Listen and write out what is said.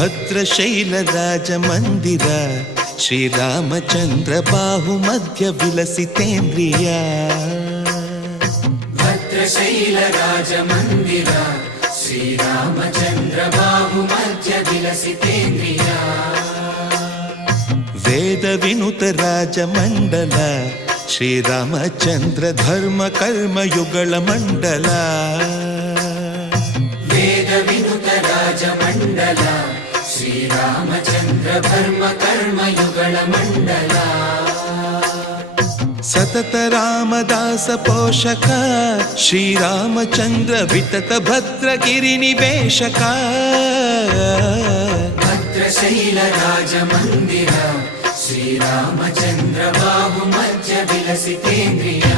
ಭದ್ರಶೈಲ ರಾಜ ಮಂದಿರ ಶ್ರೀರಾಮಚಂದ್ರ ಬಾಹು ಮಧ್ಯ ವಿಲಸಿತೇಂದ್ರಿಯ ಭದ್ರಶೈಲ ರಾಜ ಮಂದಿರ ಶ್ರೀರಾಮಚಂದ್ರ ಬಾಹು ಮಧ್ಯ ವಿಲಸಿತೇಂದ್ರಿಯ ವೇದ ವಿನುತ ರಾಜ ಮಂಡಲ ಶ್ರೀರಾಮಚಂದ್ರ ಧರ್ಮ ಕರ್ಮಯುಗಳ ಮಂಡಲ ವೇದ ವಿನುತ ರಾಜ ಮಂಡಲ ಶ್ರೀರಾಮಚಂದ್ರ ಧರ್ಮ ಕರ್ಮಯುಗಳ ಮಂಡಲ ಸತತ ರಾಮದಾಸ ಪೋಷಕ ಶ್ರೀರಾಮಚಂದ್ರ ವಿತತ ಭದ್ರಗಿರಿ ನಿವೇಶಕ ಭದ್ರಶೈಲ ರಾಜ ಮಂದಿರ ಶ್ರೀರಾಮಚಂದ್ರ ಬಾಹು ಮಧ್ಯ ವಿಲಸಿತೇಂದ್ರಿಯ